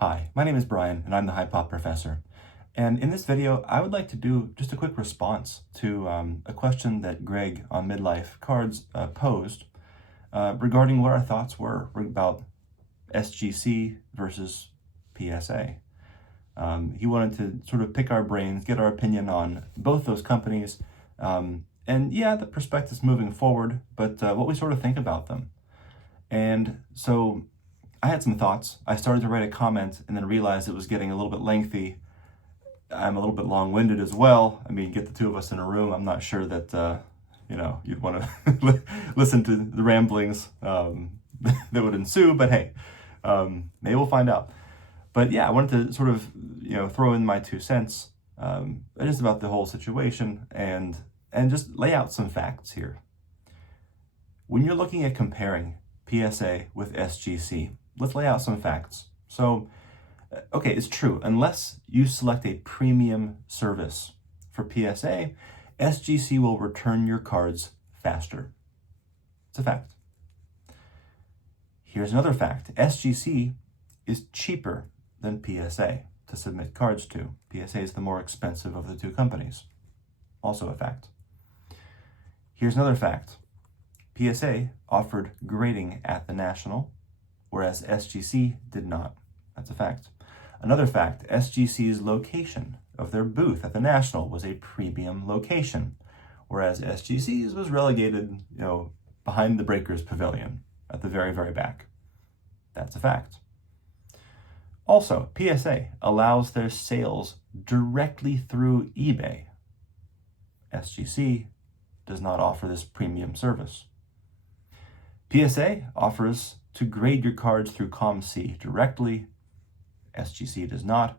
Hi, my name is Brian, and I'm the HiPop Professor. And in this video, I would like to do just a quick response to a question that Graig on Midlife Cards posed regarding what our thoughts were about SGC versus PSA. He wanted to sort of pick our brains, get our opinion on both those companies, and yeah, the perspectives moving forward, but what we sort of think about them. And so I had some thoughts. I started to write a comment and then realized it was getting a little bit lengthy. I'm a little bit long-winded as well. I mean, get the two of us in a room. I'm not sure that, you'd want to listen to the ramblings that would ensue, but hey, maybe we'll find out. But yeah, I wanted to sort of, throw in my 2 cents just about the whole situation and just lay out some facts here. When you're looking at comparing PSA with SGC, let's lay out some facts. So, okay, it's true. Unless you select a premium service for PSA, SGC will return your cards faster. It's a fact. Here's another fact. SGC is cheaper than PSA to submit cards to. PSA is the more expensive of the two companies. Also a fact. Here's another fact. PSA offered grading at the National, whereas SGC did not. That's a fact. Another fact, SGC's location of their booth at the National was a premium location, whereas SGC's was relegated, behind the Breakers Pavilion at the very, very back. That's a fact. Also, PSA allows their sales directly through eBay. SGC does not offer this premium service. PSA offers to grade your cards through ComC directly. SGC does not.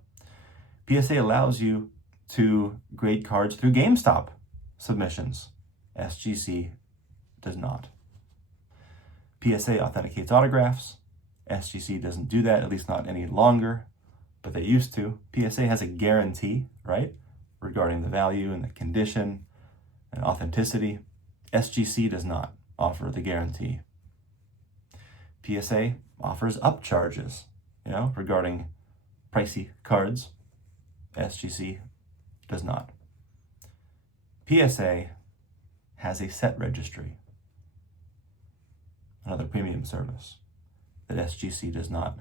PSA allows you to grade cards through GameStop submissions. SGC does not. PSA authenticates autographs. SGC doesn't do that, at least not any longer, but they used to. PSA has a guarantee, right, regarding the value and the condition and authenticity. SGC does not offer the guarantee. PSA offers upcharges, regarding pricey cards. SGC does not. PSA has a set registry, another premium service that SGC does not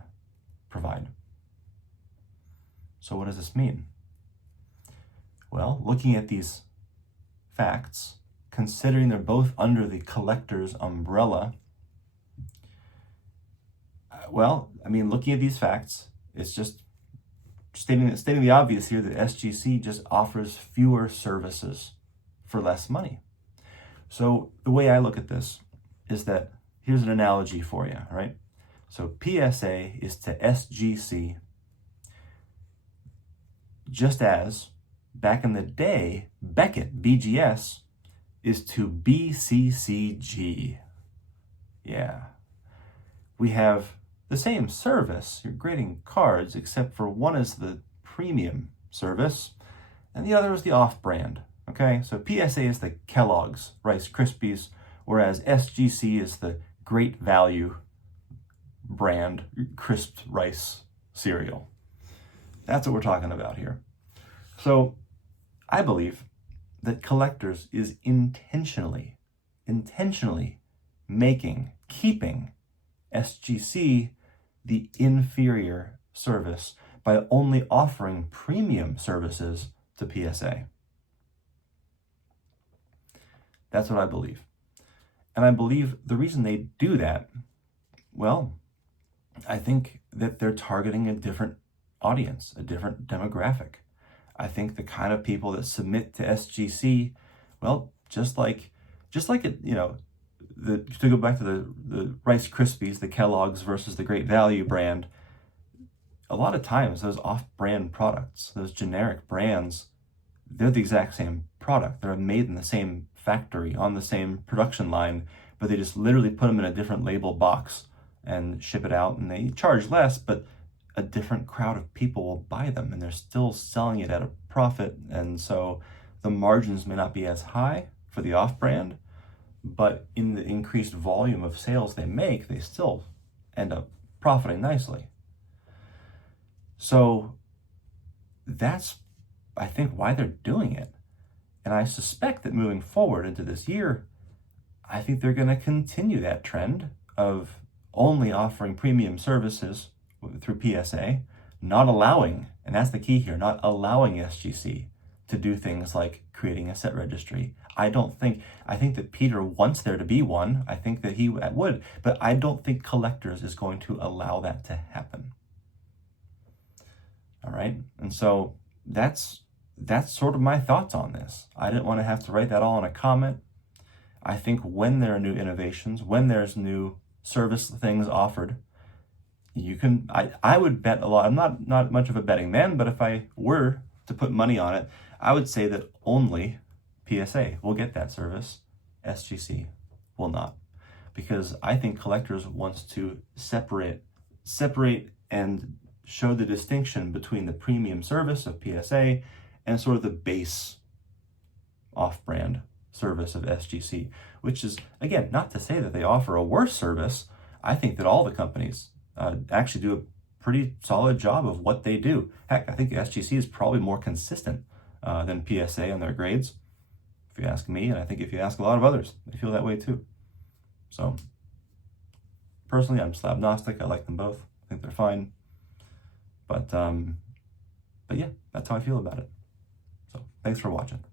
provide. So what does this mean? Well, looking at these facts, considering they're both under the collector's umbrella, looking at these facts, it's just stating the obvious here that SGC just offers fewer services for less money. So the way I look at this is that here's an analogy for you, right? So PSA is to SGC just as back in the day, Beckett, BGS, is to BCCG. Yeah. We have the same service, you're grading cards, except for one is the premium service and the other is the off-brand. Okay, so PSA is the Kellogg's Rice Krispies, whereas SGC is the Great Value brand crisped rice cereal. That's what we're talking about here. So I believe that Collectors is intentionally keeping SGC the inferior service by only offering premium services to PSA. That's what I believe. And I believe the reason they do that, I think that they're targeting a different audience, a different demographic. I think the kind of people that submit to SGC, just like it, to go back to the Rice Krispies, the Kellogg's versus the Great Value brand, a lot of times those off-brand products, those generic brands, they're the exact same product. They're made in the same factory, on the same production line, but they just literally put them in a different label box and ship it out, and they charge less, but a different crowd of people will buy them, and they're still selling it at a profit, and so the margins may not be as high for the off-brand, but in the increased volume of sales they make, they still end up profiting nicely. So that's, I think, why they're doing it. And I suspect that moving forward into this year, I think they're going to continue that trend of only offering premium services through PSA, not allowing, and that's the key here, not allowing SGC to do things like creating a set registry. I think that Peter wants there to be one. I think that he would, but I don't think Collectors is going to allow that to happen. All right. And so that's sort of my thoughts on this. I didn't want to have to write that all in a comment. I think when there are new innovations, when there's new service things offered, I would bet a lot. I'm not much of a betting man, but if I were to put money on it, I would say that only PSA will get that service. SGC will not. Because I think Collectors wants to separate and show the distinction between the premium service of PSA and sort of the base off-brand service of SGC, which is, again, not to say that they offer a worse service. I think that all the companies actually do a pretty solid job of what they do. Heck, I think SGC is probably more consistent than PSA on their grades, if you ask me, and I think if you ask a lot of others, they feel that way too. So, personally, I'm slab agnostic. I like them both. I think they're fine. But yeah, that's how I feel about it. So, thanks for watching.